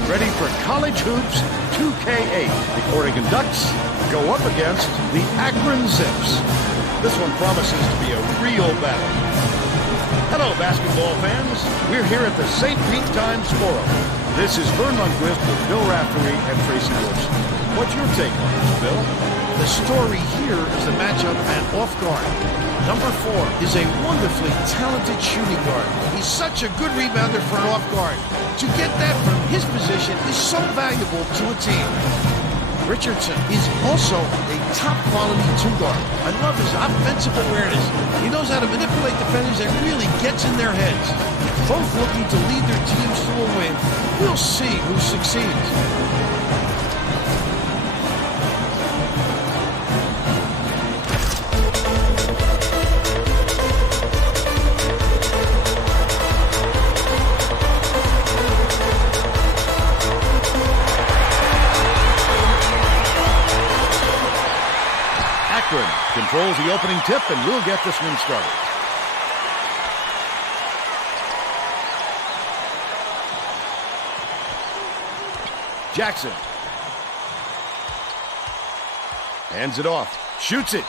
Get ready for College Hoops 2K8. The Oregon Ducks go up against the Akron Zips. This one promises to be a real battle. Hello, basketball fans. We're here at the St. Pete Times Forum. This is Vern Lundquist with Bill Raftery and Tracy Wilson. What's your take on this, Bill? The story here is the matchup at off guard. Number 4 is a wonderfully talented shooting guard. He's such a good rebounder for an off guard. To get that from his position is so valuable to a team. Richardson is also a top quality 2-guard. I love his offensive awareness. He knows how to manipulate defenders and really gets in their heads. Both looking to lead their teams to a win. We'll see who succeeds. Akron controls the opening tip, and we'll get this one started. Jackson. Hands it off. Shoots it.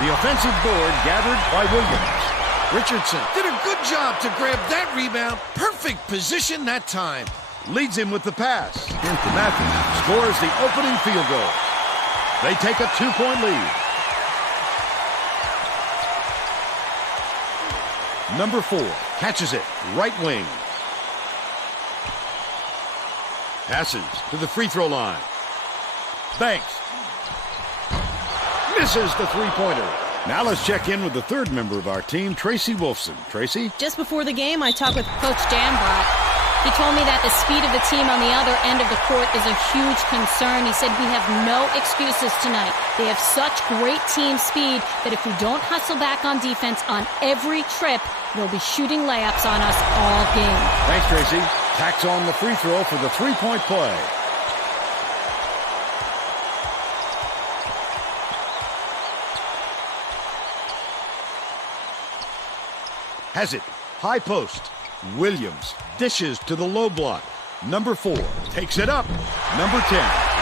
The offensive board gathered by Williams. Richardson did a good job to grab that rebound. Perfect position that time. Leads him with the pass. Matthews scores the opening field goal. They take a 2-point lead. Number 4 catches it, right wing. Passes to the free throw line. Banks. Misses the three-pointer. Now let's check in with the third member of our team, Tracy Wolfson. Tracy? Just before the game, I talked with Coach Dambrot. He told me that the speed of the team on the other end of the court is a huge concern. He said we have no excuses tonight. They have such great team speed that if we don't hustle back on defense on every trip, they'll be shooting layups on us all game. Thanks, Tracy. Tacks on the free throw for the three-point play. Has it. High post. Williams dishes to the low block. Number 4 takes it up. Number 10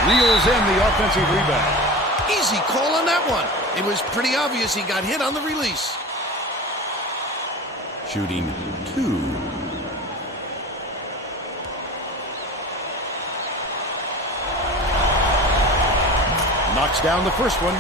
reels in the offensive rebound. Easy call on that one. It was pretty obvious he got hit on the release. Shooting 2. Knocks down the first one.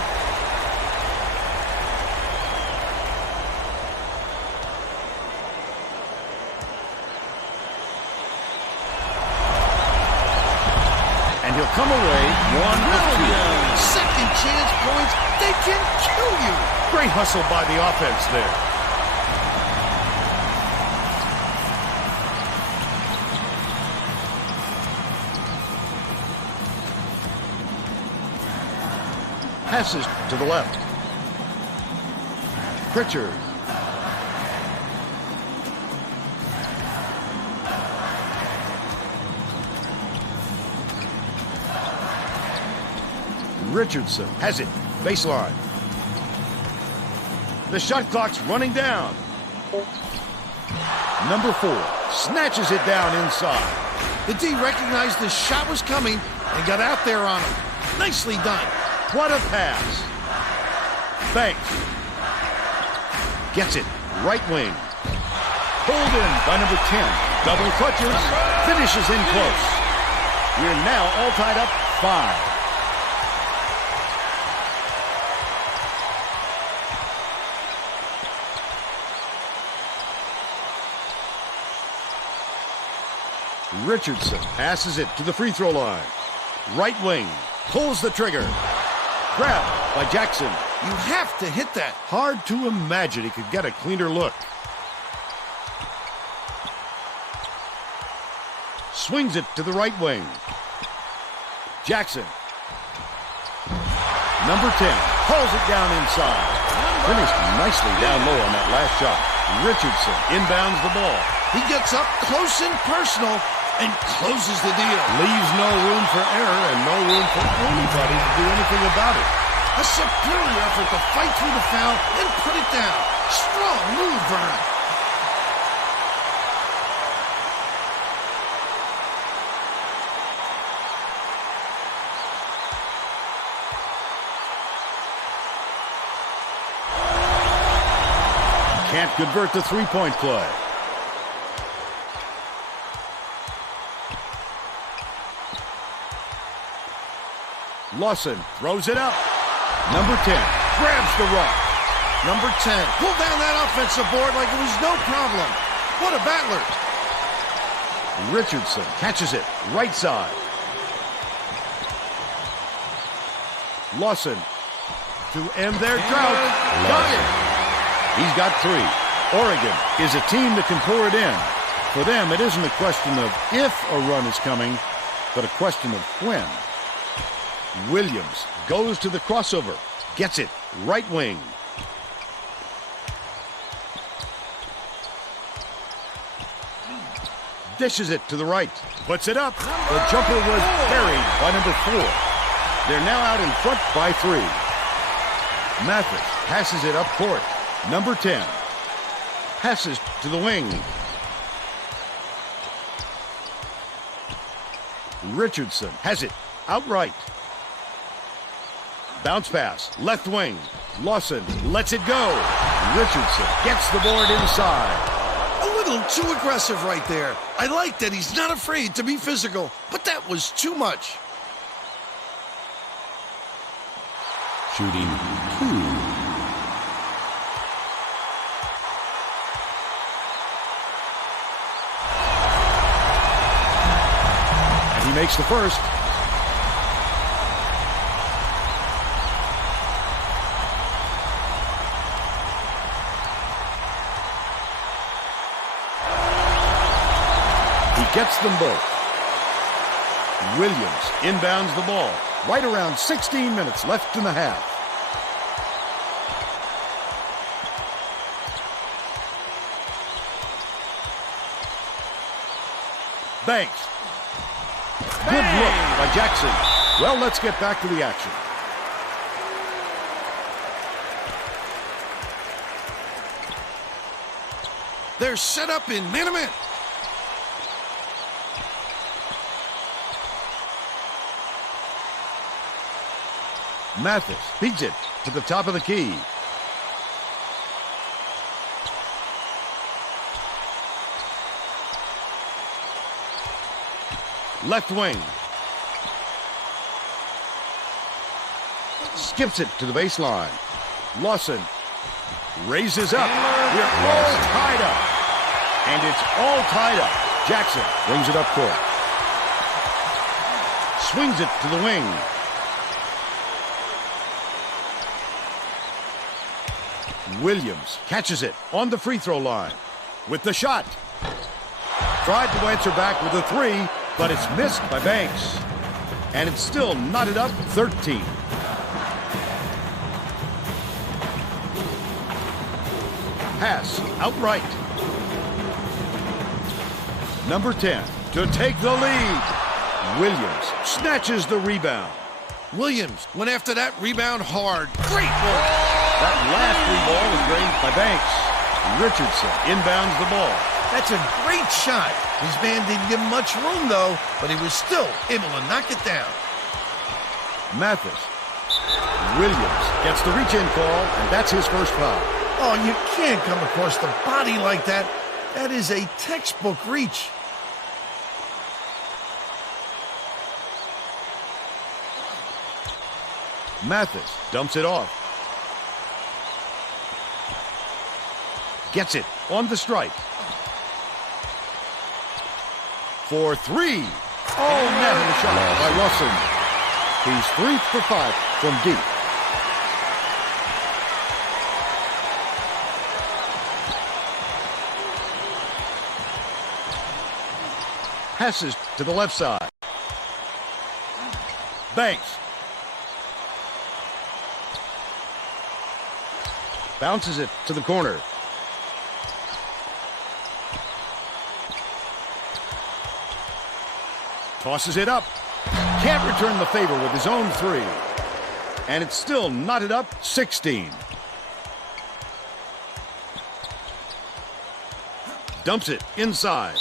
And he'll come away 1 of 2. Second chance points, they can kill you. Great hustle by the offense there. Passes to the left. Pritchard. Richardson has it. Baseline. The shot clock's running down. Number 4 snatches it down inside. The D recognized the shot was coming and got out there on him. Nicely done. What a pass. Banks. Gets it. Right wing. Pulled in by number 10. Double clutches. Finishes in close. We're now all tied up 5. Richardson passes it to the free throw line. Right wing. Pulls the trigger. Grabbed by Jackson. You have to hit that. Hard to imagine he could get a cleaner look. Swings it to the right wing. Jackson. Number 10 hauls it down inside. Finished nicely down low on that last shot. Richardson inbounds the ball. He gets up close and personal and closes the deal. Leaves no room for error and no room for anybody to do anything about it. A superior effort to fight through the foul and put it down. Strong move, Vern. Can't convert the three-point play. Lawson throws it up. Number 10 grabs the rock. Number 10 pulled down that offensive board like it was no problem. What a battler. Richardson catches it right side. Lawson to end their drought. Got it. He's got 3. Oregon is a team that can pour it in. For them, it isn't a question of if a run is coming, but a question of when. Williams goes to the crossover. Gets it. Right wing. Dishes it to the right. Puts it up. The jumper was buried by number 4. They're now out in front by 3. Mathis passes it up court. Number 10 passes to the wing. Richardson has it outright. Bounce pass, left wing. Lawson lets it go. Richardson gets the board inside. A little too aggressive right there. I like that he's not afraid to be physical, but that was too much. Shooting 2. He makes the first. He gets them both. Williams inbounds the ball. Right around 16 minutes left in the half. Banks. Good look by Jackson. Well, let's get back to the action. They're set up in man-to-man. Mathis beats it to the top of the key. Left wing. Skips it to the baseline. Lawson raises up. We're all tied up. And it's all tied up. Jackson brings it up court. Swings it to the wing. Williams catches it on the free throw line with the shot. Tried to answer back with a 3, but it's missed by Banks. And it's still knotted up 13. Pass outright. Number 10 to take the lead. Williams snatches the rebound. Williams went after that rebound hard. Great work. That last free ball was drained by Banks. Richardson inbounds the ball. That's a great shot. His man didn't give him much room, though, but he was still able to knock it down. Mathis. Williams gets the reach-in call, and that's his first foul. Oh, you can't come across the body like that. That is a textbook reach. Mathis dumps it off. Gets it on the stripe. For 3. Oh, net in the shot by Lawson. He's 3 for 5 from deep. Passes to the left side. Banks. Bounces it to the corner. Tosses it up. Can't return the favor with his own 3. And it's still knotted up 16. Dumps it inside.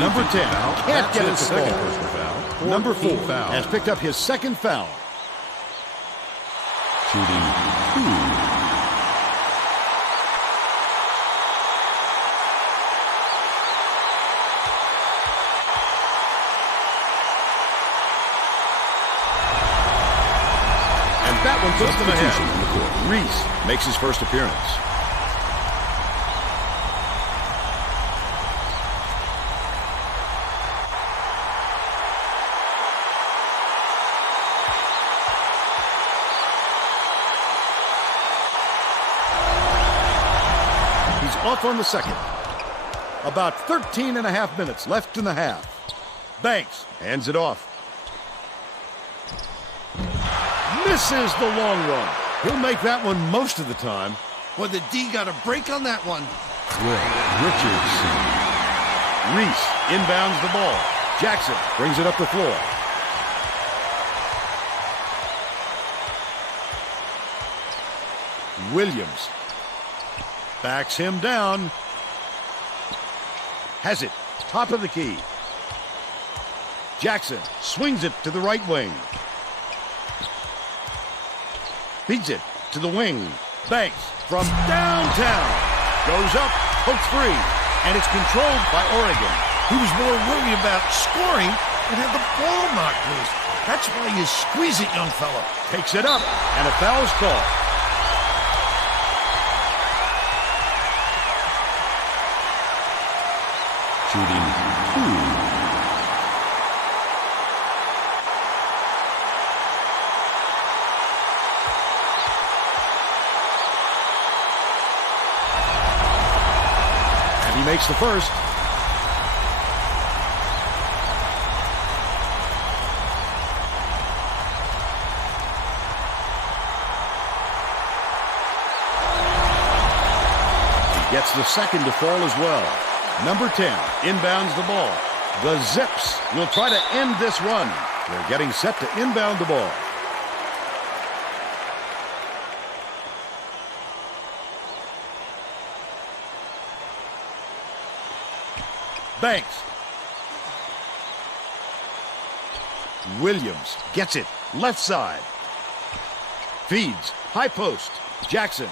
Number 10 can't get it to fall. Number 4 has picked up his second foul. Shooting 2. That one puts them Substitution on the ahead. court. Reese makes his first appearance. He's off on the second. About 13 and a half minutes left in the half. Banks hands it off. Misses the long run. He'll make that one most of the time. Well, the D got a break on that one. Richardson. Reese inbounds the ball. Jackson brings it up the floor. Williams backs him down. Has it. Top of the key. Jackson swings it to the right wing. Feeds it to the wing. Banks from downtown. Goes up, hooks free. And it's controlled by Oregon. He was more worried about scoring and had the ball knocked loose. That's why you squeeze it, young fella. Takes it up, and a foul's called. Shooting 2. He makes the first. He gets the second to fall as well. Number 10 inbounds the ball. The Zips will try to end this run. They're getting set to inbound the ball. Banks. Williams gets it. Left side. Feeds. High post. Jackson.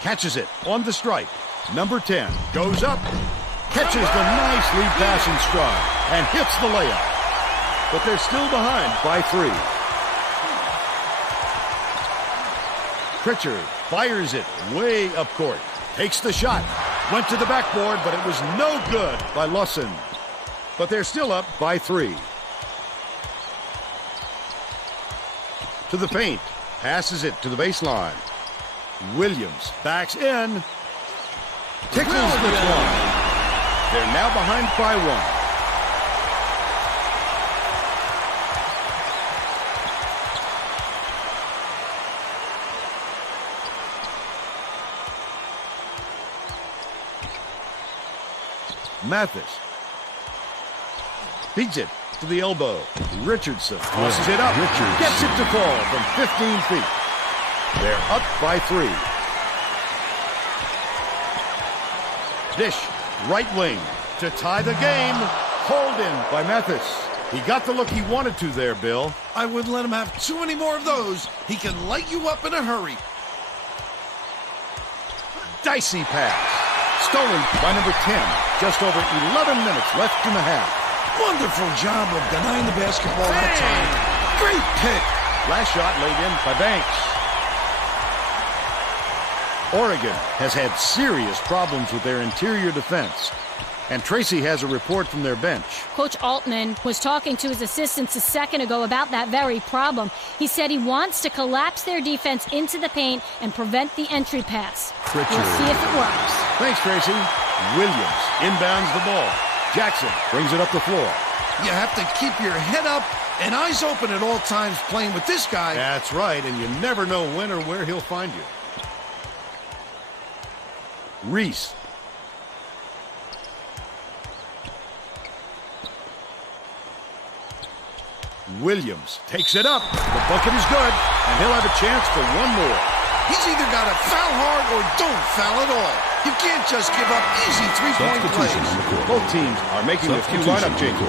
Catches it on the stripe. Number 10 goes up. Catches the nice lead pass in stride. And hits the layup. But they're still behind by 3. Pritchard fires it way up court. Takes the shot. Went to the backboard, but it was no good by Lawson. But they're still up by 3. To the paint. Passes it to the baseline. Williams backs in. Tickles the twine. They're now behind by 1. Mathis feeds it to the elbow. Richardson tosses it up. Gets it to fall from 15 feet. They're up by 3. Dish, right wing, to tie the game. Hauled in by Mathis. He got the look he wanted to there, Bill. I wouldn't let him have too many more of those. He can light you up in a hurry. Dicey pass. Stolen by number 10. Just over 11 minutes left in the half. Wonderful job of denying the basketball that time. Great pick. Last shot laid in by Banks. Oregon has had serious problems with their interior defense. And Tracy has a report from their bench. Coach Altman was talking to his assistants a second ago about that very problem. He said he wants to collapse their defense into the paint and prevent the entry pass. We'll see if it works. Thanks, Tracy. Williams inbounds the ball. Jackson brings it up the floor. You have to keep your head up and eyes open at all times playing with this guy. That's right, and you never know when or where he'll find you. Reese. Williams takes it up. The bucket is good, and he'll have a chance for one more. He's either got to foul hard or don't foul at all. You can't just give up easy three-point plays. Both teams are making a few lineup changes.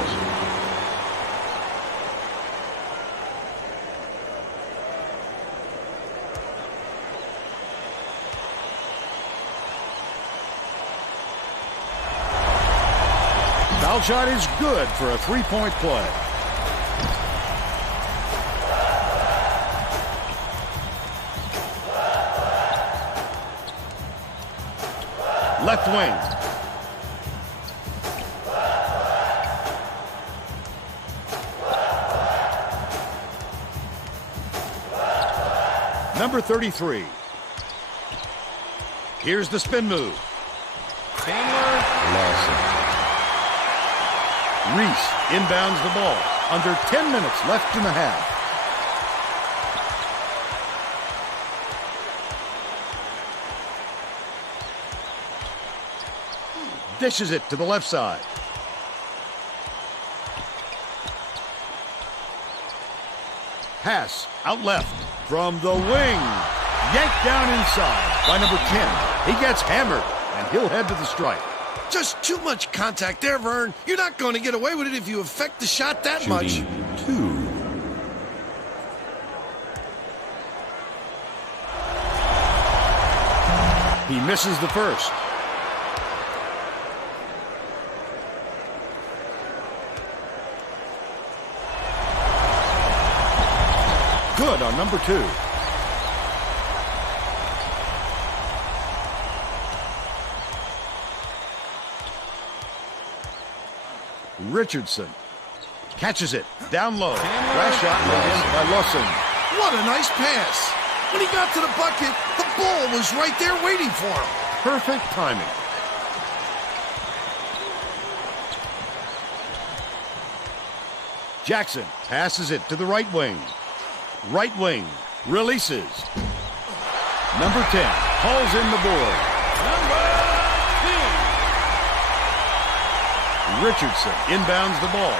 Foul shot is good for a three-point play. Left wing. Number 33. Here's the spin move. Reese inbounds the ball. Under 10 minutes left in the half. Dishes it to the left side. Pass out left from the wing. Yanked down inside by number 10. He gets hammered, and he'll head to the stripe. Just too much contact there, Vern. You're not going to get away with it if you affect the shot that much. Shooting 2. He misses the first. Good on number 2. Richardson catches it down low. Last shot in by Lawson. What a nice pass. When he got to the bucket, the ball was right there waiting for him. Perfect timing. Jackson passes it to the right wing. Right wing releases. Number 10 hauls in the board. Richardson inbounds the ball.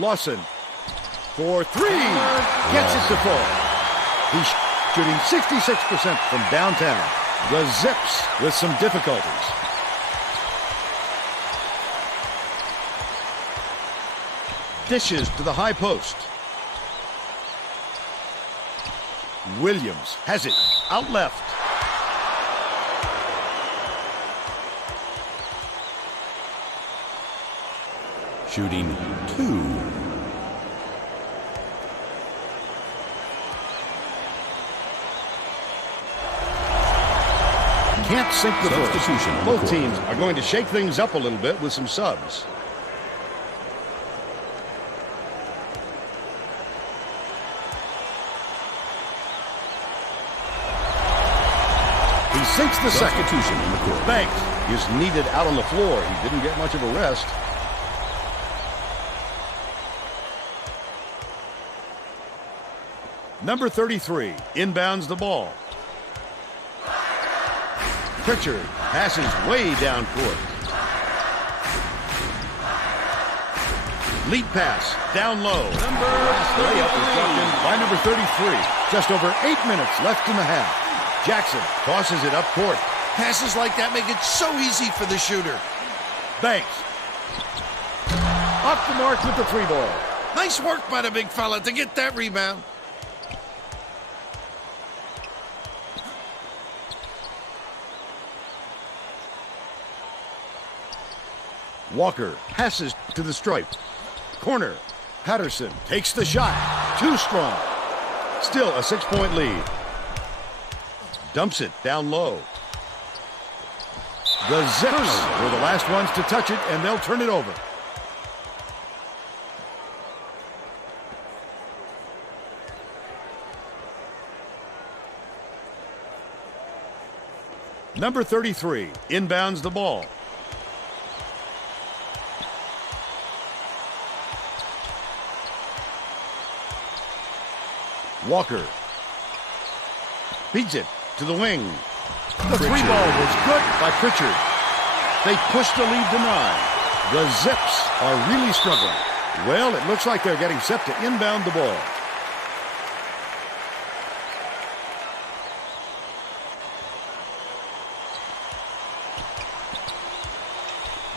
Lawson for 3. Gets it to fall. He's shooting 66% from downtown. The Zips with some difficulties. Dishes to the high post. Williams has it out left. Shooting 2. Can't sink the boat. Substitution on the Both court. teams are going to shake things up a little bit with some subs. He sinks the second. Substitution on the court. Banks is needed out on the floor. He didn't get much of a rest. Number 33 inbounds the ball. Pritchard passes way down court. Lead pass down low. Last layup is dropped in by number 33. Just over 8 minutes left in the half. Jackson tosses it up court. Passes like that make it so easy for the shooter. Banks. Off the mark with the 3 ball. Nice work by the big fella to get that rebound. Walker passes to the stripe. Corner. Patterson takes the shot. Too strong. Still a 6-point lead. Dumps it down low. The Zips were the last ones to touch it, and they'll turn it over. Number 33 inbounds the ball. Walker feeds it to the wing. The 3 ball was good by Pritchard. They push the lead to 9. The Zips are really struggling. Well, it looks like they're getting set to inbound the ball.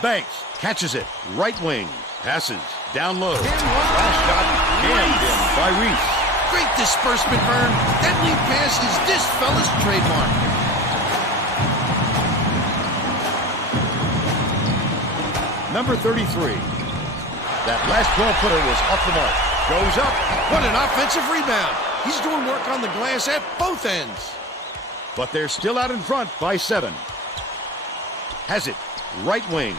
Banks catches it, right wing. Passes down low. Last shot jammed in by Reese. Great disbursement, Vern. That lead pass is this fella's trademark. Number 33. That last 12-footer was off the mark. Goes up. What an offensive rebound. He's doing work on the glass at both ends. But they're still out in front by 7. Has it. Right wing.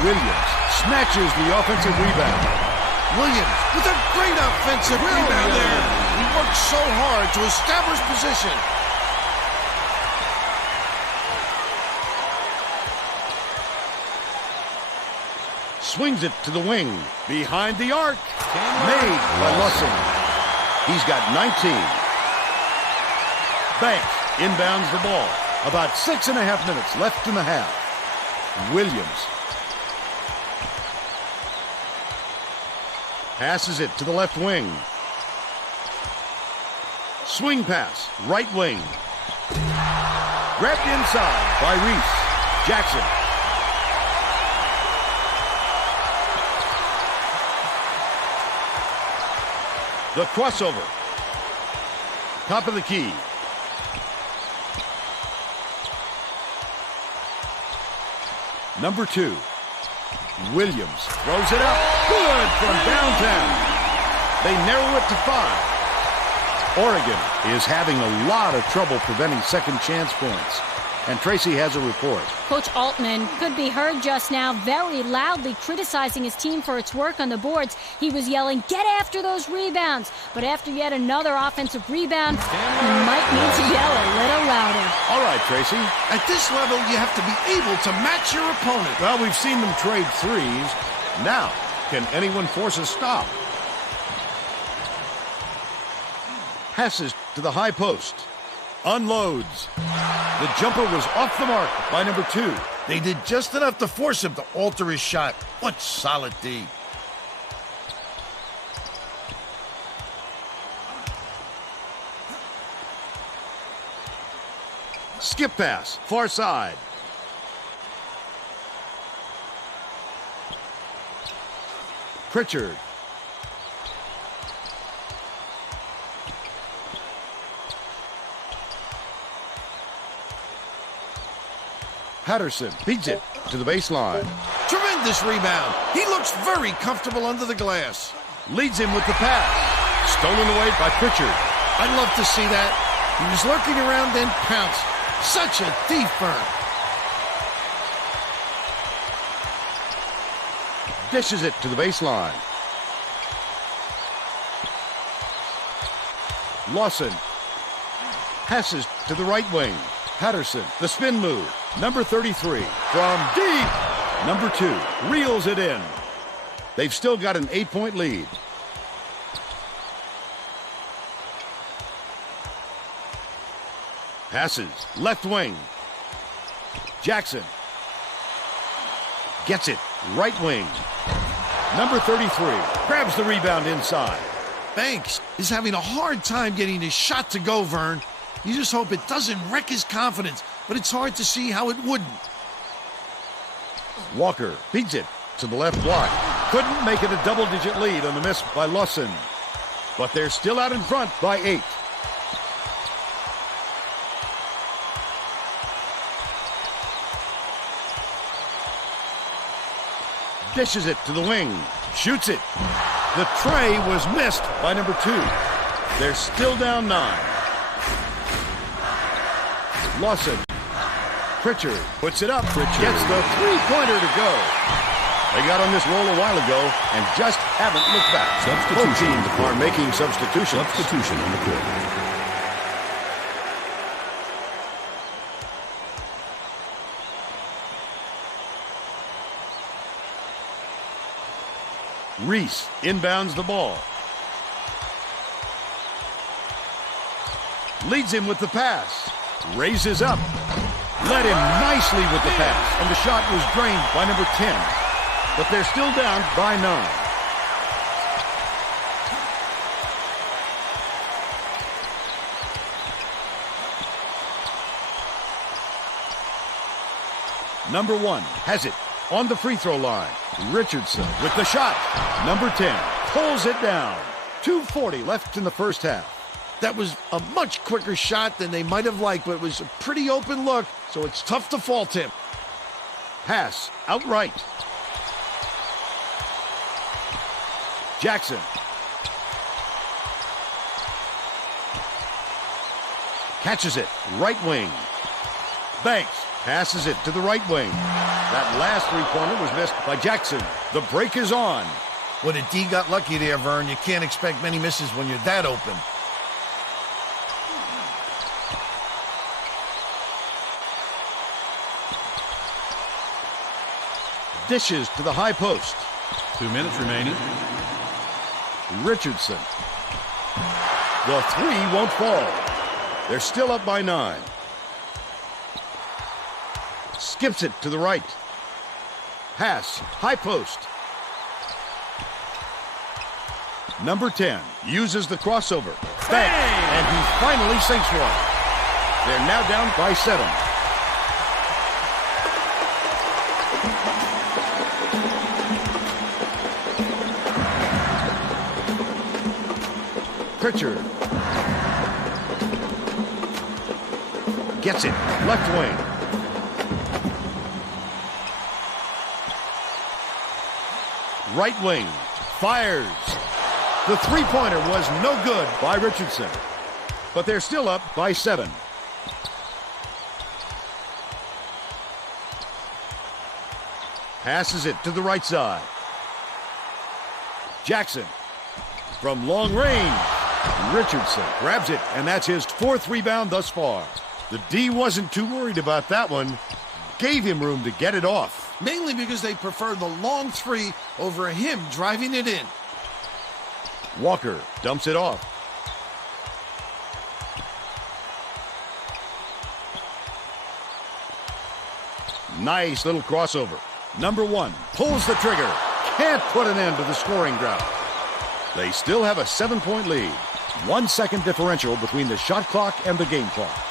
Williams snatches the offensive rebound. Williams with a great offensive rebound there. He worked so hard to establish position. Swings it to the wing. Behind the arc. Made by Lawson. He's got 19. Banks inbounds the ball. About 6.5 minutes left in the half. Williams passes it to the left wing. Swing pass, right wing. Grabbed inside by Reese. Jackson. The crossover. Top of the key. Number 2. Williams throws it up. Good from downtown. They narrow it to 5. Oregon is having a lot of trouble preventing second chance points. And Tracy has a report. Coach Altman could be heard just now very loudly criticizing his team for its work on the boards. He was yelling, "Get after those rebounds." But after yet another offensive rebound, he might need to yell a little louder. All right, Tracy. At this level, you have to be able to match your opponent. Well, we've seen them trade threes. Now, can anyone force a stop? Passes to the high post. Unloads. The jumper was off the mark by number 2. They did just enough to force him to alter his shot. What solid D. Skip pass, far side. Pritchard. Patterson beats it to the baseline. Tremendous rebound. He looks very comfortable under the glass. Leads him with the pass. Stolen away by Pritchard. I'd love to see that. He was lurking around, then pounced. Such a deep burn. Dishes it to the baseline. Lawson passes to the right wing. Patterson, the spin move. Number 33 from deep. Number 2 reels it in. They've still got an 8-point lead. Passes left wing. Jackson gets it right wing. Number 33 grabs the rebound inside. Banks is having a hard time getting his shot to go, Vern. You just hope it doesn't wreck his confidence, but it's hard to see how it wouldn't. Walker beats it to the left block. Couldn't make it a double-digit lead on the miss by Lawson. But they're still out in front by 8. Dishes it to the wing. Shoots it. The tray was missed by number 2. They're still down 9. Lawson. Pritchard puts it up. Pritchard gets the three-pointer to go. They got on this roll a while ago and just haven't looked back. Both teams are making substitutions. Substitution on the court. Reese inbounds the ball. Leads him with the pass. Raises up. Led him nicely with the pass. And the shot was drained by number 10. But they're still down by 9. Number 1 has it. on the free throw line. Richardson with the shot. Number 10 pulls it down. 2:40 left in the first half. That was a much quicker shot than they might have liked, but it was a pretty open look, so it's tough to fault him. Pass outright. Jackson. Catches it, right wing. Banks passes it to the right wing. That last three-pointer was missed by Jackson. The break is on. Well, the D got lucky there, Vern. You can't expect many misses when you're that open. Dishes to the high post. 2 minutes remaining. Richardson. The three won't fall. They're still up by 9. Skips it to the right. Pass, high post. Number 10 uses the crossover. Bang! And he finally sinks one. They're now down by 7. Pritchard gets it, left wing. Right wing, fires. The three-pointer was no good by Richardson, but they're still up by 7. Passes it to the right side. Jackson from long range. Richardson grabs it, and that's his 4th rebound thus far. The D wasn't too worried about that one. Gave him room to get it off. Mainly because they prefer the long three over him driving it in. Walker dumps it off. Nice little crossover. Number 1 pulls the trigger. Can't put an end to the scoring drought. They still have a 7-point lead. 1 second differential between the shot clock and the game clock.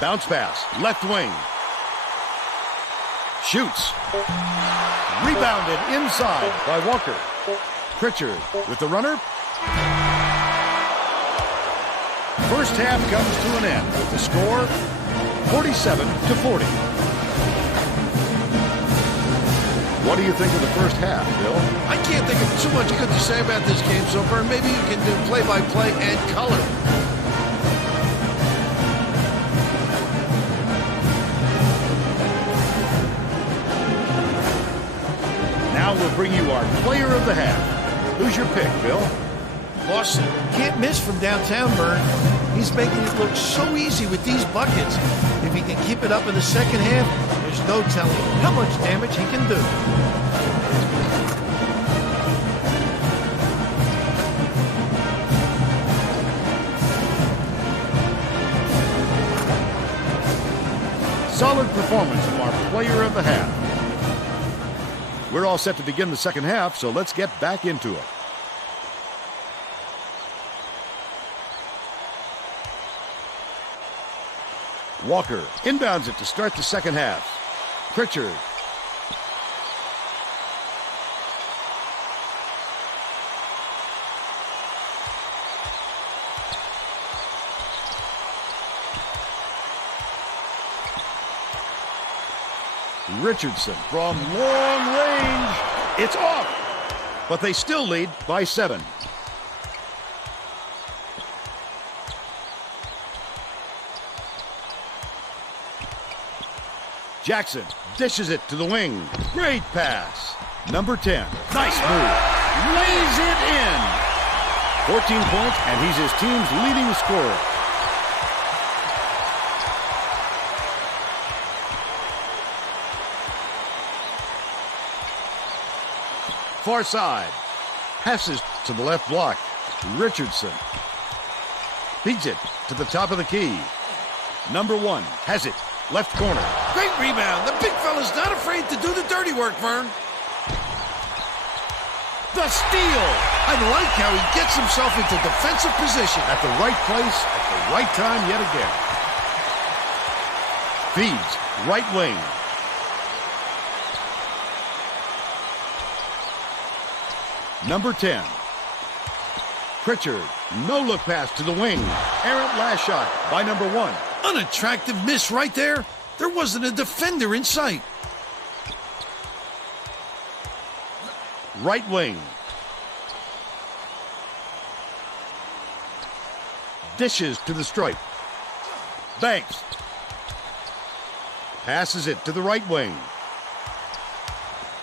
Bounce pass, left wing. Shoots. Rebounded inside by Walker. Pritchard with the runner. First half comes to an end with the score 47-40. What do you think of the first half, Bill? I can't think of too much good to say about this game so far. Maybe you can do play-by-play and color. Now we'll bring you our player of the half. Who's your pick, Bill? Lawson can't miss from downtown, Vern. He's making it look so easy with these buckets. If he can keep it up in the second half, there's no telling how much damage he can do. Solid performance from our player of the half. We're all set to begin the second half, so let's get back into it. Walker inbounds it to start the second half. Pritchard. Richardson from long range. It's off, but they still lead by 7. Jackson dishes it to the wing. Great pass. Number 10. Nice move. Lays it in. 14 points, and he's his team's leading scorer. Far side. Passes to the left block. Richardson beats it to the top of the key. Number 1 has it. Left corner. Great rebound. The big fella's not afraid to do the dirty work, Vern. The steal. I like how he gets himself into defensive position. At the right place, at the right time yet again. Feeds. Right wing. Number 10. Pritchard. No-look pass to the wing. Errant last shot by number 1. Unattractive miss right there. There wasn't a defender in sight. Right wing. Dishes to the stripe. Banks. Passes it to the right wing.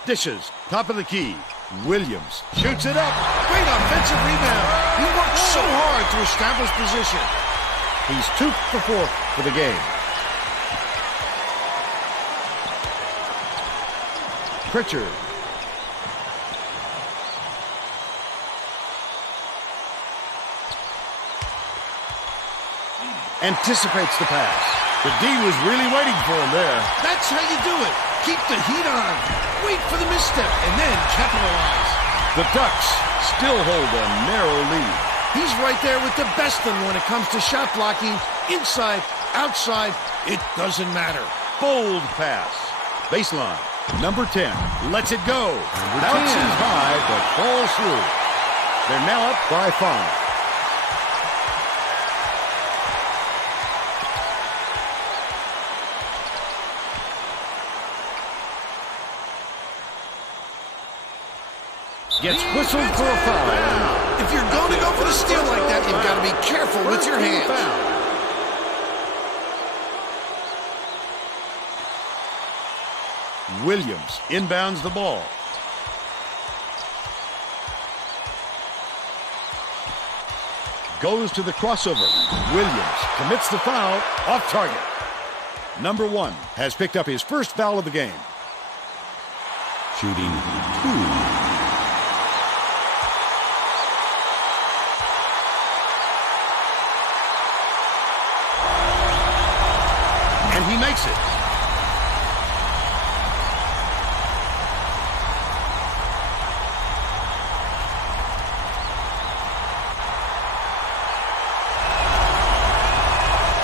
Dishes. Top of the key. Williams shoots it up. Great offensive rebound. He worked so hard to establish position. He's 2 for 4 for the game. Pritchard. Anticipates the pass. The D was really waiting for him there. That's how you do it. Keep the heat on. Wait for the misstep and then capitalize. The Ducks still hold a narrow lead. He's right there with the best of them when it comes to shot blocking. Inside, outside, it doesn't matter. Bold pass. Baseline. Number 10 lets it go. Bounces high but falls through. They're now up by 5. Gets whistled for a foul. If you're going to go for the steal like that, you've got to be careful with your hands. Williams inbounds the ball. Goes to the crossover. Williams commits the foul off target. Number 1 has picked up his first foul of the game. Shooting 2. And he makes it.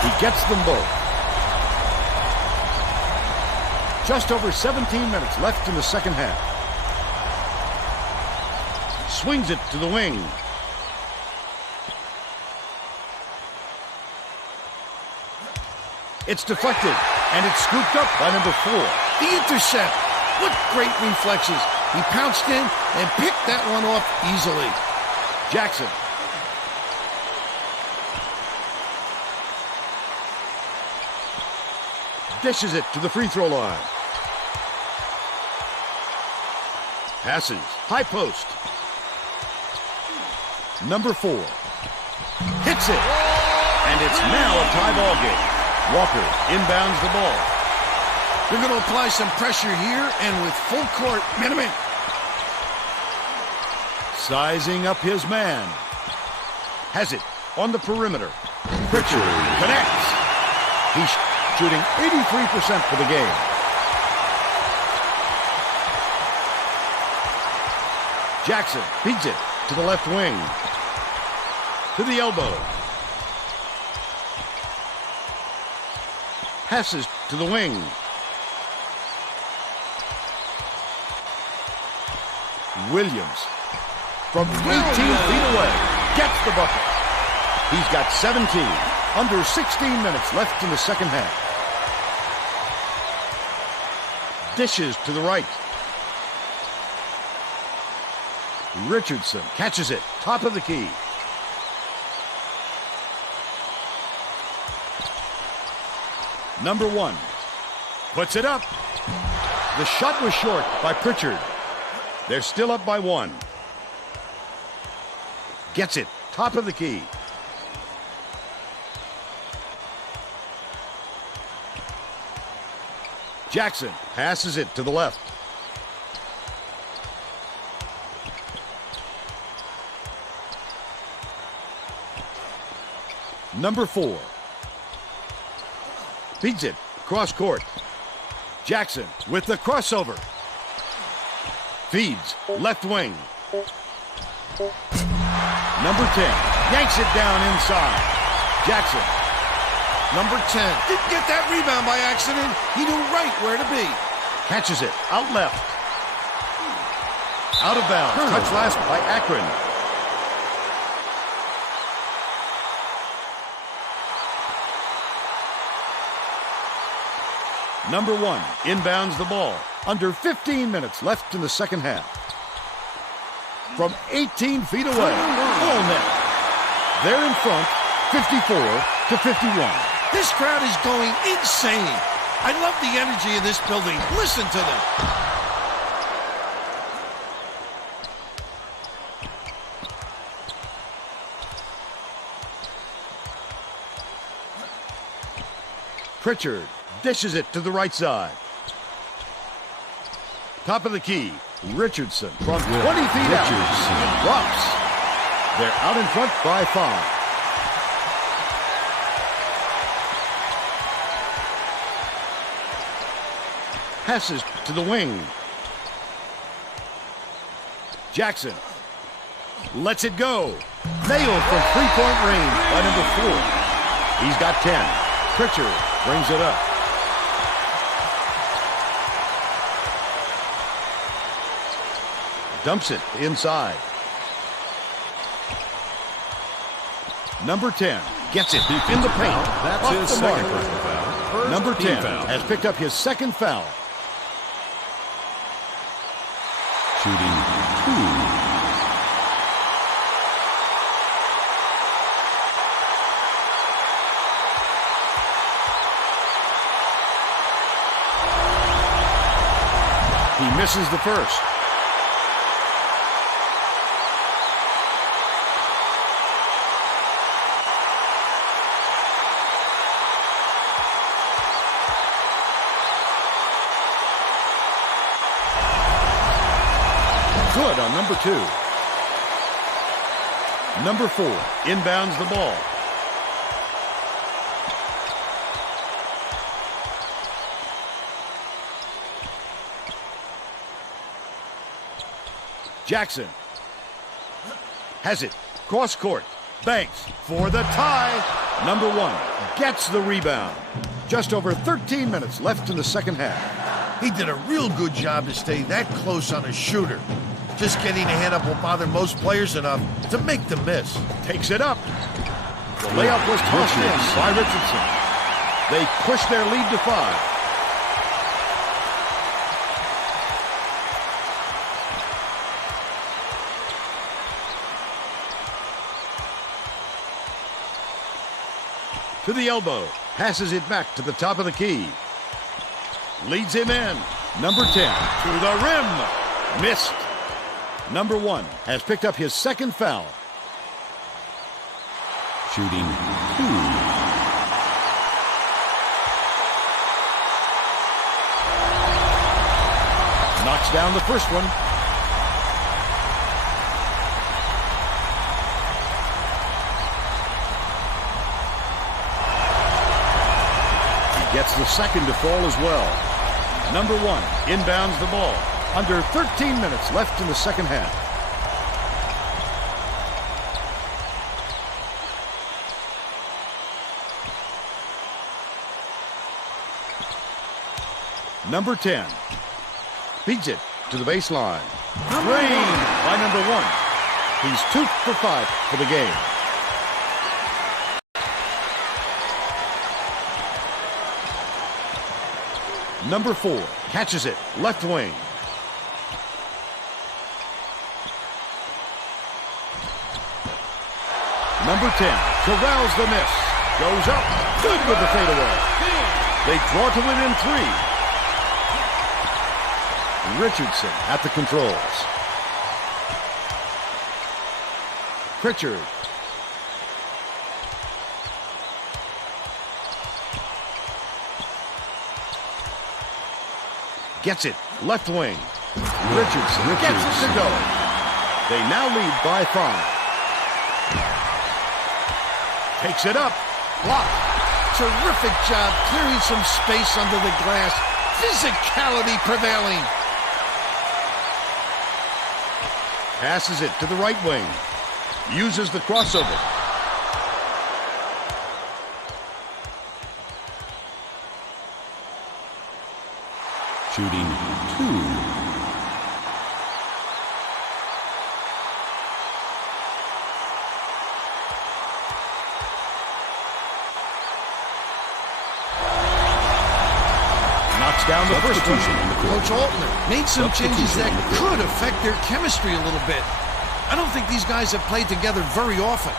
He gets them both. Just over 17 minutes left in the second half. Swings it to the wing. It's deflected, and it's scooped up by number 4. The intercept. What great reflexes. He pounced in and picked that one off easily. Jackson. Dishes it to the free throw line. Passes. High post. Number 4. Hits it. And it's now a tie ball game. Walker inbounds the ball. They're going to apply some pressure here, and with full court, minimum. Sizing up his man. Has it on the perimeter. Pritchard connects. He's shooting 83% for the game. Jackson feeds it to the left wing. To the elbow. Passes to the wing. Williams from 18 feet away gets the bucket. He's got 17. Under 16 minutes left in the second half. Dishes to the right. Richardson catches it. Top of the key. Number 1 puts it up. The shot was short by Pritchard. They're still up by 1. Gets it. Top of the key. Jackson passes it to the left. Number 4. Feeds it. Cross court. Jackson with the crossover. Feeds. Left wing. Number 10. Yanks it down inside. Jackson. Number 10 didn't get that rebound by accident. He knew right where to be. Catches it. Out left. Out of bounds. Touch last by Akron. Number 1 inbounds the ball. Under 15 minutes left in the second half. From 18 feet away. Full net. They're in front, 54-51. This crowd is going insane. I love the energy in this building. Listen to them. Pritchard dishes it to the right side. Top of the key. Richardson from 20 feet out. Drops. They're out in front by 5. Passes to the wing. Jackson lets it go. Nailed from three-point range by number 4. He's got 10. Pritchard brings it up. Dumps it inside. Number 10 gets it in the paint. That's Off his the second mark. personal foul. Number 10 foul. has picked up his second foul. Shooting 2. He misses the first. Good on number 2. Number 4 inbounds the ball. Jackson has it. Cross court. Banks for the tie. Number 1 gets the rebound. Just over 13 minutes left in the second half. He did a real good job to stay that close on a shooter. Just getting a hand up will bother most players enough to make them miss. Takes it up. The layup was tossed in by Richardson. They push their lead to 5. To the elbow. Passes it back to the top of the key. Leads him in. Number 10 to the rim. Missed. Number 1 has picked up his second foul. Shooting 2. Knocks down the first one. He gets the second to fall as well. Number 1 inbounds the ball. Under 13 minutes left in the second half. Number 10 feeds it to the baseline. Drained by number 1. He's 2 for 5 for the game. Number 4 catches it. Left wing. Number 10 corrals the miss. Goes up. Good with the fadeaway. They draw to within 3. Richardson at the controls. Pritchard. Gets it. Left wing. Richardson gets it to go. They now lead by 5. Takes it up. Blocked. terrific job clearing some space under the glass. Physicality prevailing. Passes it to the right wing. Uses the crossover. Shooting 2. Knocks down the first one. Coach Altner made some changes that could affect their chemistry a little bit. I don't think these guys have played together very often.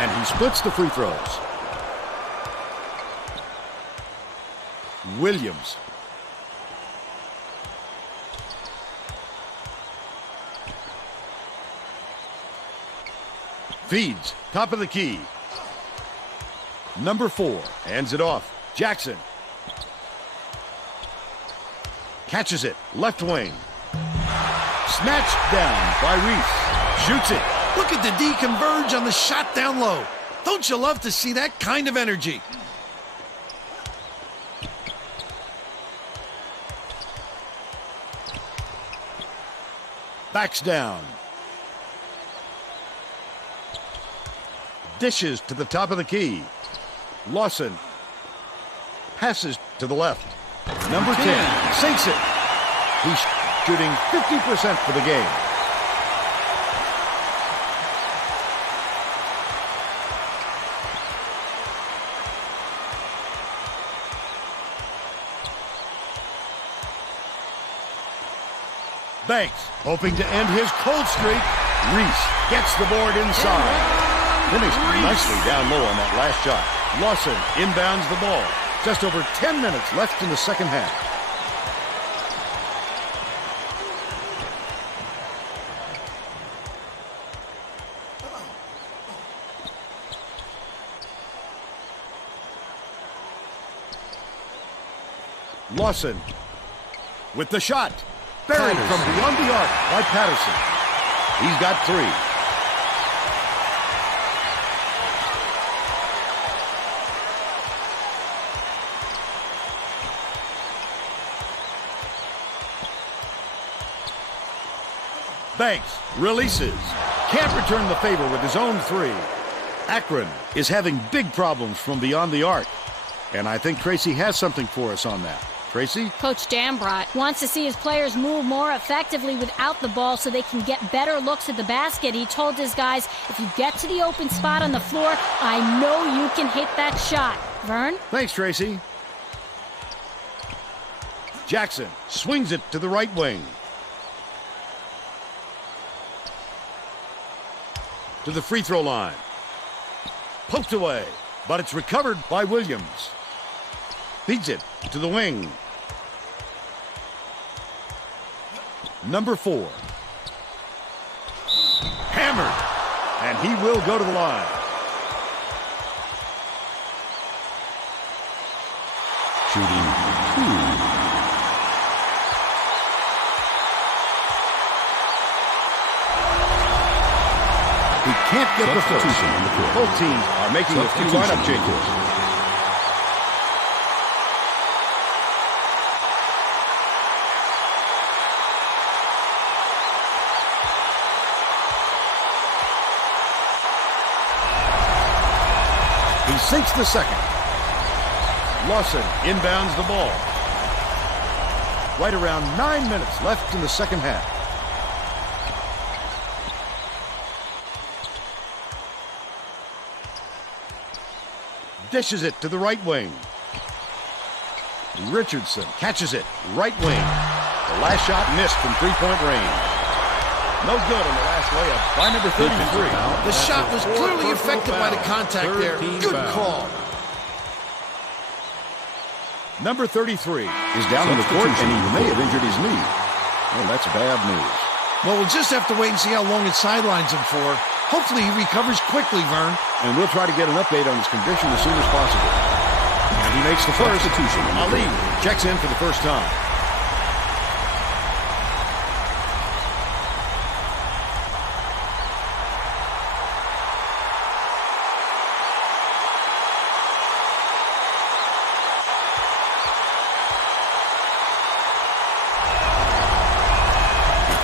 And he splits the free throws. Williams. Feeds, top of the key. Number 4, hands it off. Jackson. Catches it, left wing. Snatched down by Reese. Shoots it. Look at the D converge on the shot down low. Don't you love to see that kind of energy? Backs down. Dishes to the top of the key. Lawson. Passes to the left. Number 10 sinks it. He's shooting 50% for the game. Banks, hoping to end his cold streak. Reese gets the board inside. Finished nicely down low on that last shot. Lawson inbounds the ball. Just over 10 minutes left in the second half. Lawson with the shot. Buried from beyond the arc by Patterson. He's got 3. Banks releases. Can't return the favor with his own 3. Akron is having big problems from beyond the arc. And I think Tracy has something for us on that. Tracy? Coach Dambrot wants to see his players move more effectively without the ball so they can get better looks at the basket. He told his guys, if you get to the open spot on the floor, I know you can hit that shot. Vern? Thanks, Tracy. Jackson swings it to the right wing. To the free throw line. Poked away, but it's recovered by Williams. Feeds it to the wing. Number 4. Hammered. And he will go to the line. Shooting 2. He can't get the first. Both teams are making a few lineup changes. He sinks the second. Lawson inbounds the ball. Right around 9 minutes left in the second half. Dishes it to the right wing. Richardson catches it, right wing. The last shot missed from three-point range. No good on the last layup by number 33. The shot was clearly affected by the contact there. Good call. Number 33 is down on the court, and he may have injured his knee. Well, that's bad news. Well, we'll just have to wait and see how long it sidelines him for. Hopefully he recovers quickly, Vern. And we'll try to get an update on his condition as soon as possible. And he makes the first. Substitution. Ali checks in for the first time.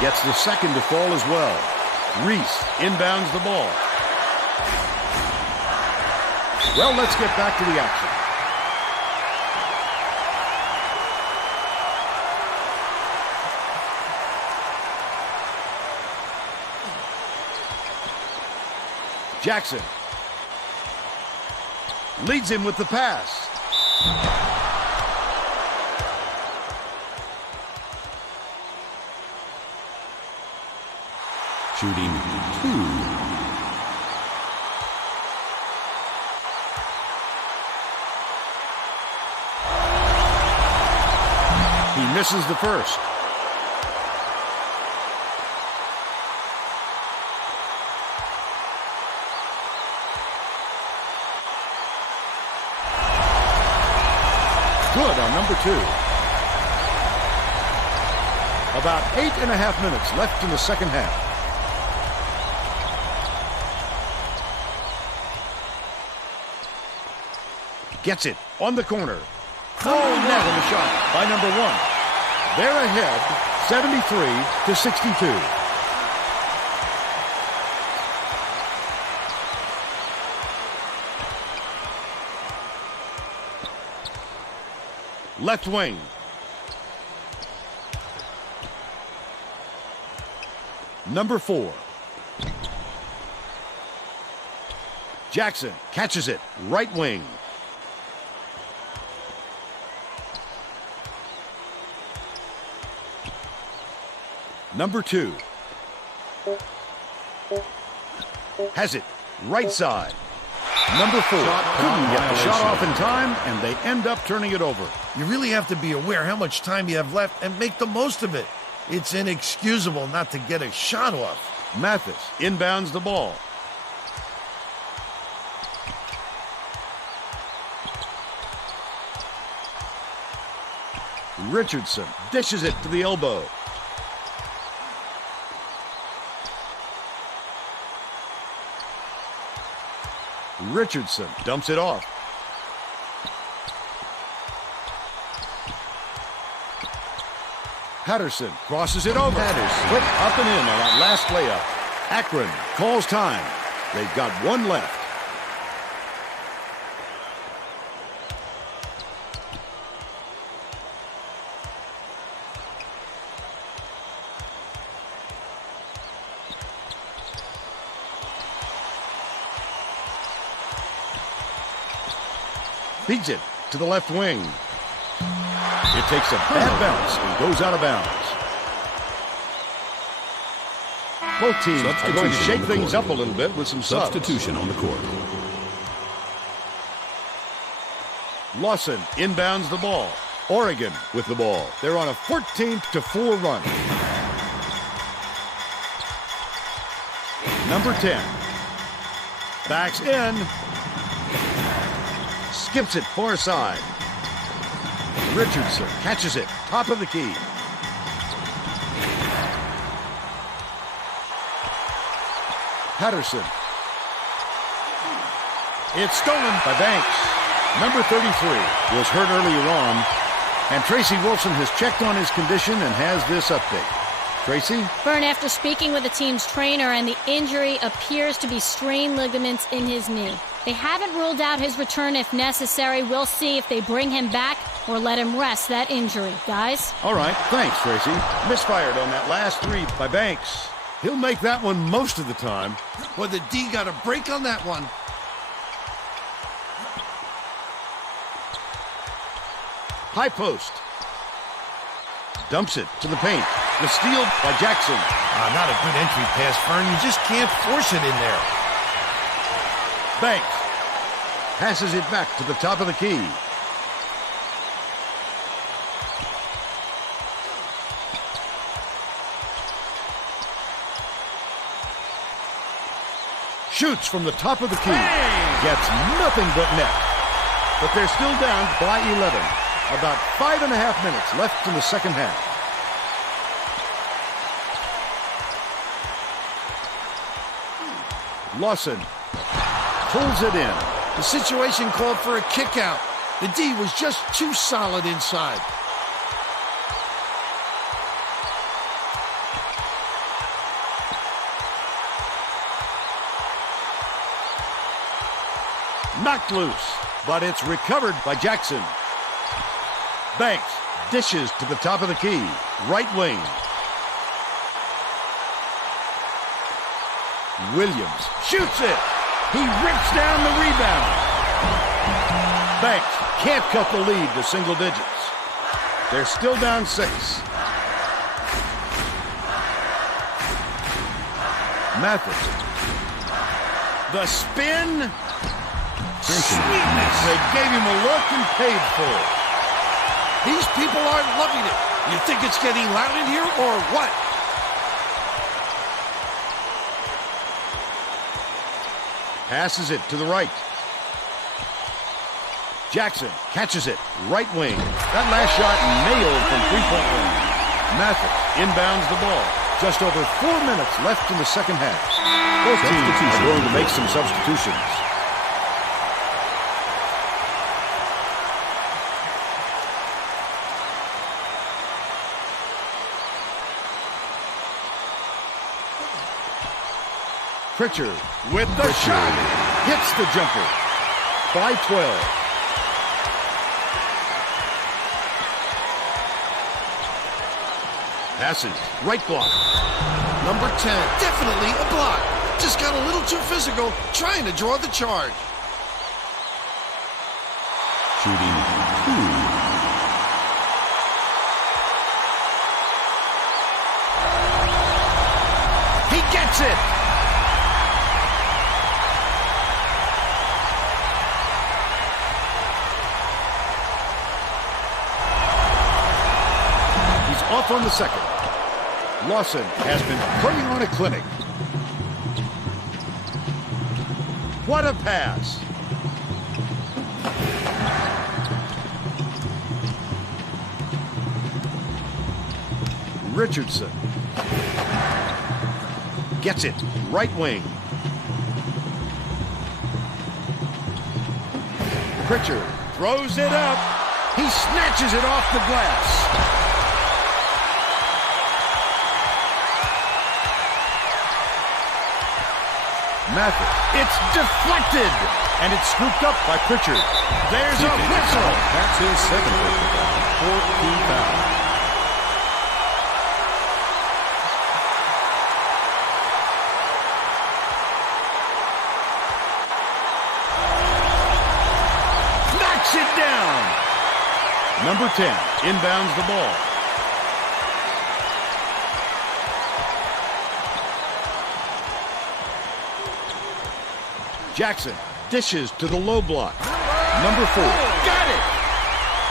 Gets the second to fall as well. Reese inbounds the ball. Well, let's get back to the action. Jackson leads him with the pass. Shooting 2. He misses the first. Good on number 2. About 8.5 minutes left in the second half. Gets it on the corner. Oh, net on the shot by number 1. They're ahead, 73-62. Left wing. Number 4. Jackson catches it, right wing. Number 2. Has it, right side. Number 4 couldn't get the shot off in time, and they end up turning it over. You really have to be aware how much time you have left and make the most of it. It's inexcusable not to get a shot off. Mathis inbounds the ball. Richardson dishes it to the elbow. Richardson dumps it off. Patterson crosses it over. Patterson. Put up and in on that last layup. Akron calls time. They've got one left. Feeds it to the left wing. It takes a bad bounce and goes out of bounds. Both teams are going to shake things up a little bit with some Substitution on the court. Lawson inbounds the ball. Oregon with the ball. They're on a 14-4 run. Number 10. Backs in. Skips it far side. Richardson catches it. Top of the key. Patterson. It's stolen by Banks. Number 33 was hurt earlier on, and Tracy Wilson has checked on his condition and has this update. Tracy? Vern, after speaking with the team's trainer, and the injury appears to be strained ligaments in his knee. They haven't ruled out his return if necessary. We'll see if they bring him back or let him rest that injury. Guys? All right, thanks, Tracy. Misfired on that last three by Banks. He'll make that one most of the time. Well, the D got a break on that one. High post. Dumps it to the paint. The steal by Jackson. Not a good entry pass, Fern. You just can't force it in there. Banks passes it back to the top of the key. Shoots from the top of the key. Gets nothing but net. but they're still down by 11. About 5.5 minutes left in the second half. Lawson pulls it in. The situation called for a kick out. The D was just too solid inside. Knocked loose, but it's recovered by Jackson. Banks dishes to the top of the key. Right wing. Williams shoots it. He rips down the rebound. Banks can't cut the lead to single digits. They're still down 6. Mathis. The spin. Sweetness. They gave him a look and paid for it. These people are loving it. You think it's getting loud in here or what? Passes it to the right. Jackson catches it. Right wing. That last shot nailed from three-point range. Mathis inbounds the ball. Just over 4 minutes left in the second half. Both teams are going to make some substitutions. Pritchard with the shot. Hits the jumper. By 12. Passes. Right block. Number 10. Definitely a block. Just got a little too physical trying to draw the charge. Shooting 2. He gets it. Off on the second. Lawson has been putting on a clinic. What a pass. Richardson gets it. Right wing. Pritchard throws it up. He snatches it off the glass. Mathis. It's deflected, and it's scooped up by Pritchard. There's a whistle. That's his second personal foul. 14 foul. Knocks it down. Number 10 inbounds the ball. Jackson dishes to the low block. Number 4. Got it!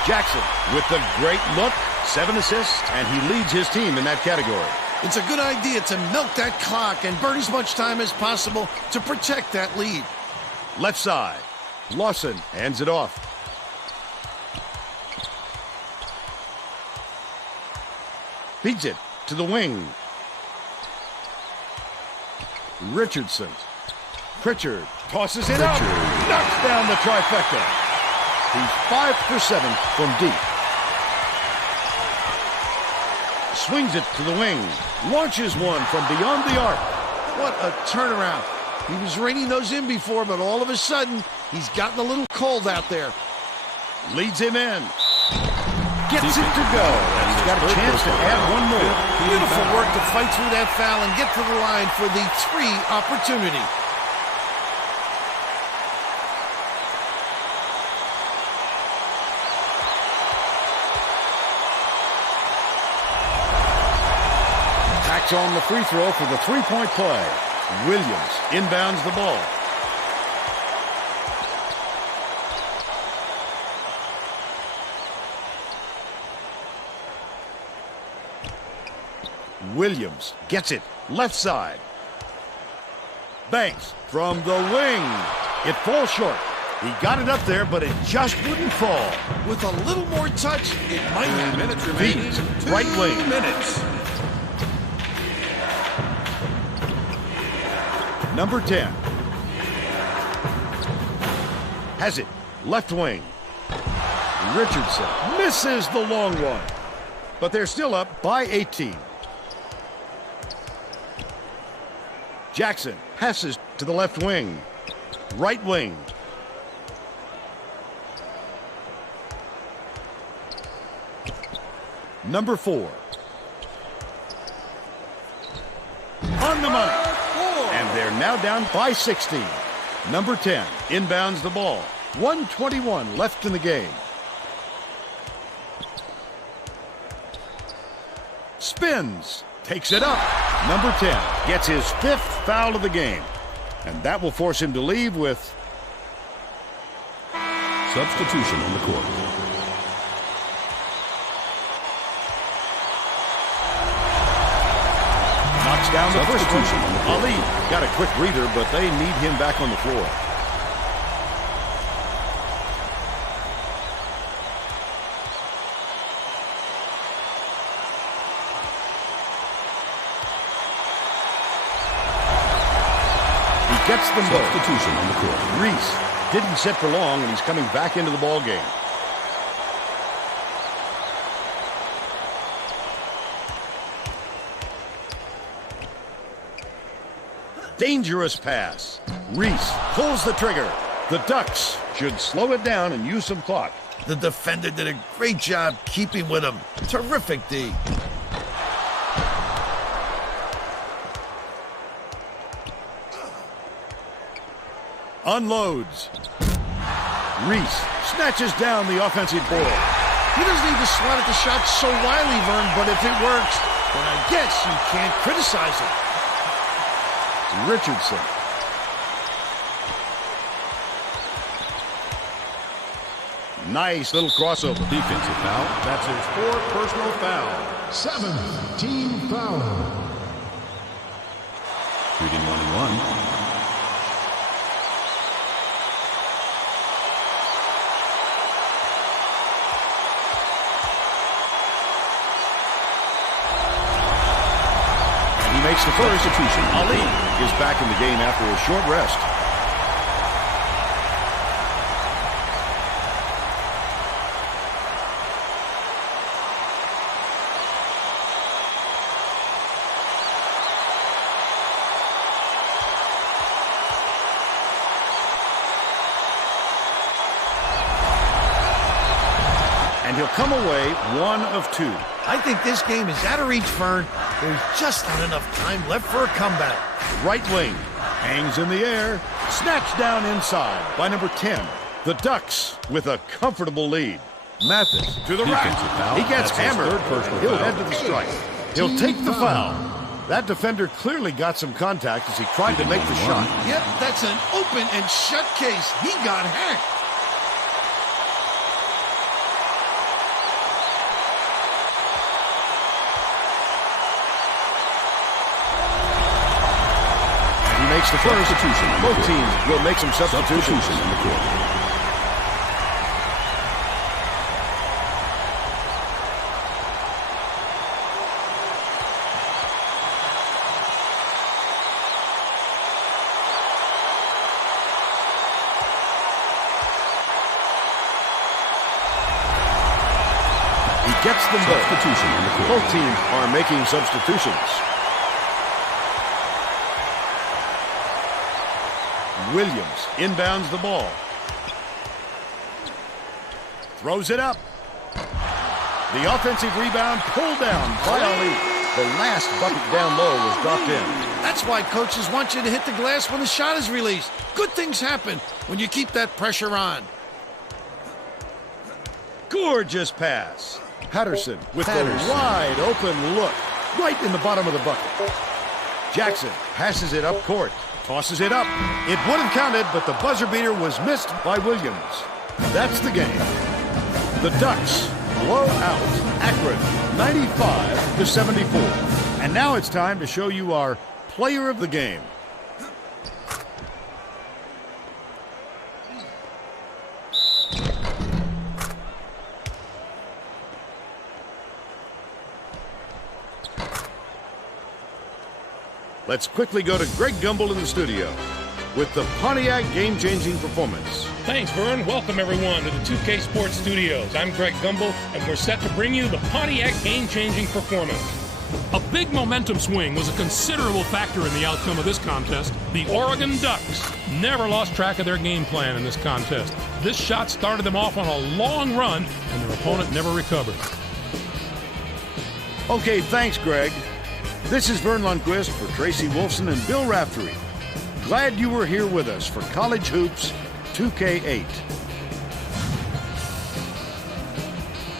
Jackson with the great look. 7 assists, and he leads his team in that category. It's a good idea to milk that clock and burn as much time as possible to protect that lead. Left side. Lawson hands it off. Feeds it to the wing. Richardson. Pritchard tosses it up. Knocks down the trifecta. He's 5 for 7 from deep. Swings it to the wing. Launches one from beyond the arc. What a turnaround. He was raining those in before, but all of a sudden, he's gotten a little cold out there. Leads him in. Gets it to go. And he's got a chance to add one more. Beautiful work to fight through that foul and get to the line for the 3 opportunity. On the free throw for the three-point play. Williams inbounds the ball. Williams gets it. Left side. Banks from the wing. It falls short. He got it up there, but it just wouldn't fall. With a little more touch, it might have. 2 minutes remaining. Feet, right wing. 2 minutes. Number 10. Has it. Left wing. Richardson misses the long one. But they're still up by 18. Jackson passes to the left wing. Right wing. Number 4. On the money. And they're now down by 16. Number 10 inbounds the ball. 1:21 left in the game. Spins. Takes it up. Number 10 gets his 5th foul of the game. And that will force him to leave with Substitution on the court. knocks down the first one. Substitution on the court. Ali got a quick breather, but they need him back on the floor. Gets them both. Substitution on the court. Reese didn't sit for long, and he's coming back into the ball game. Dangerous pass. Reese pulls the trigger. The Ducks should slow it down and use some clock. The defender did a great job keeping with him. Terrific D. Unloads. Reese snatches down the offensive board. He doesn't need to swat at the shot so wildly, Vern, but if it works, then I guess you can't criticize it. Richardson. Nice little crossover. Defensive foul. That's his 4th personal foul. 7th team foul. Shooting 1-1. Makes the first. Ali is back in the game after a short rest. And he'll come away 1 of 2. I think this game is out of reach, Vern. There's just not enough time left for a comeback. Right wing. Hangs in the air. Snatched down inside by number 10. The Ducks with a comfortable lead. Mathis to the rack. Foul. He gets That's his hammered. 3rd personal He'll foul. head to the strike. He'll take the foul. That defender clearly got some contact as he tried to make the shot. Yep, that's an open and shut case. He got hacked. Makes the first. Substitution on the Both court. teams will make some substitutions. Substitution on the court. He gets them both. Substitution on the court. Both teams are making substitutions. Williams inbounds the ball. Throws it up. The offensive rebound pulled down by Ali. The last bucket down low was dropped in. That's why coaches want you to hit the glass when the shot is released. Good things happen when you keep that pressure on. Gorgeous pass. Patterson with a wide open look right in the bottom of the bucket. Jackson passes it up court. Tosses it up. It would have counted, but the buzzer beater was missed by Williams. That's the game. The Ducks blow out Akron 95-74. And now it's time to show you our player of the game. Let's quickly go to Greg Gumbel in the studio with the Pontiac game-changing performance. Thanks, Vern. Welcome, everyone, to the 2K Sports Studios. I'm Greg Gumbel, and we're set to bring you the Pontiac game-changing performance. A big momentum swing was a considerable factor in the outcome of this contest. The Oregon Ducks never lost track of their game plan in this contest. This shot started them off on a long run, and their opponent never recovered. Okay, thanks, Greg. This is Vern Lundquist for Tracy Wolfson and Bill Raftery. Glad you were here with us for College Hoops 2K8.